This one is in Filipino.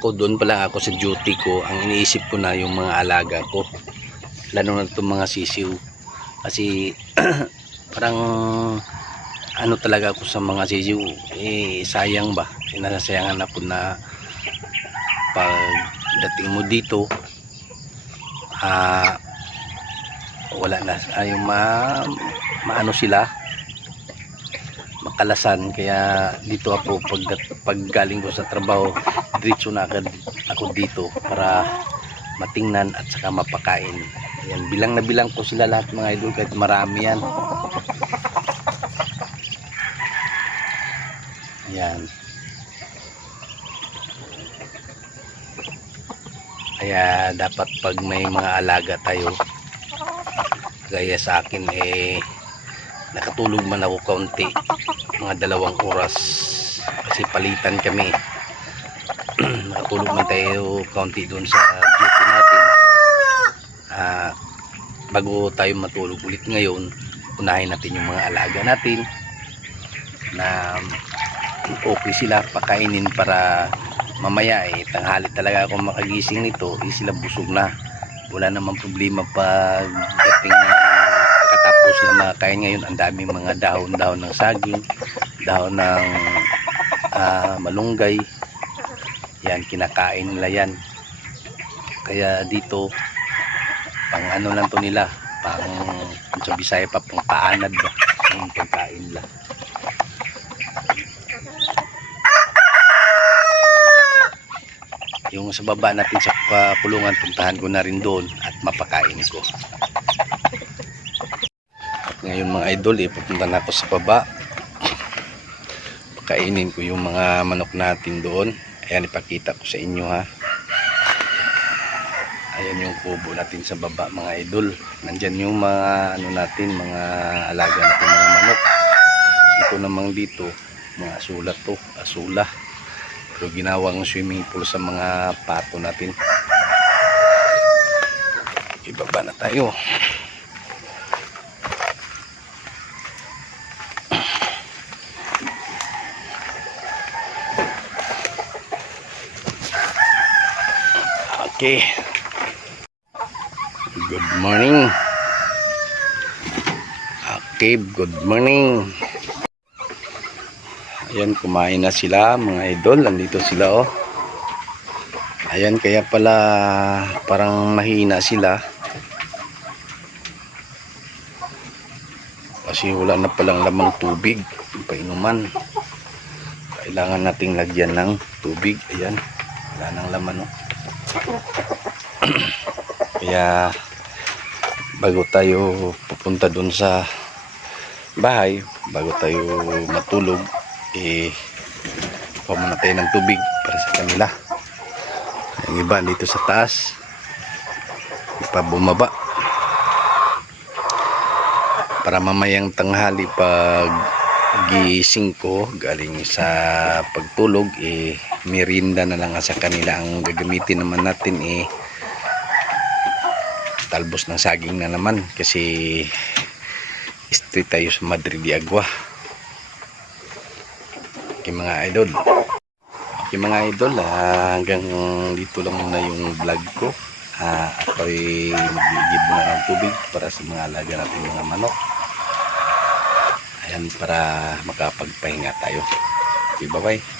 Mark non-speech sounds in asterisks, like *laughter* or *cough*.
ako doon pa lang ako sa duty ko. Ang iniisip ko na yung mga alaga ko. Lalo na itong mga sisiw. Kasi *clears throat* parang ano talaga ako sa mga sisiw. Eh sayang ba? Eh, ako na pag dating mo dito ah wala na. Ay ma maano sila makalasan kaya dito ako pag, pag galing ko sa trabaho diretso na agad ako dito para matingnan at saka mapakain. Yan bilang na bilang ko sila lahat mga idol kahit marami yan. Yan kaya dapat pag may mga alaga tayo gaya sa akin eh nakatulog man ako kaunti. Mga dalawang oras. Kasi palitan kami. *clears throat* Nakatulog man tayo kaunti doon sa duty natin. Ah, bago tayo matulog ulit ngayon unahin natin yung mga alaga natin na okay sila pakainin para mamaya eh tanghali talaga ako makagising nito eh sila busog na. Wala namang problema pag dating na makakain ngayon ang daming mga dahon-dahon ng saging dahon ng ah, malunggay. Yan kinakain nila yan. Kaya dito pang ano lang to nila pang sa Bisaya pa pang paanad ba ang pagkain nila. Yung sa baba natin sa uh, pulungan puntahan ko na rin doon at mapakain ko ngayon mga idol eh pupunta na ako sa baba. Pakainin ko yung mga manok natin doon. Ayan ipakita ko sa inyo ha. Ayan yung kubo natin sa baba mga idol. Nandyan yung mga ano natin mga alaga natin mga manok. Ito namang dito mga asulat to asula. Pero ginawang swimming pool sa mga pato natin. Ibaba na tayo okay good morning okay good morning Ayan, kumain na sila mga idol. Nandito sila oh. Ayan, kaya pala parang mahina sila. Kasi wala na palang lamang tubig. Painuman. Kailangan nating lagyan ng tubig. Ayan, wala nang laman oh. *coughs* kaya bago tayo pupunta dun sa bahay, bago tayo matulog, eh muna tayo ng tubig para sa kanila. Yung iba dito sa taas pa bumaba para mamayang tanghali pag gising ko galing sa pagtulog eh merinda na lang sa kanila ang gagamitin naman natin eh talbos ng saging na naman kasi street tayo sa Madrid de Agua Okay mga idol. Okay mga idol, ah, hanggang dito lang muna yung vlog ko. Ah, ako'y mag-give muna ng tubig para sa mga alaga natin mga manok. Ayan para makapagpahinga tayo. Okay, bye bye.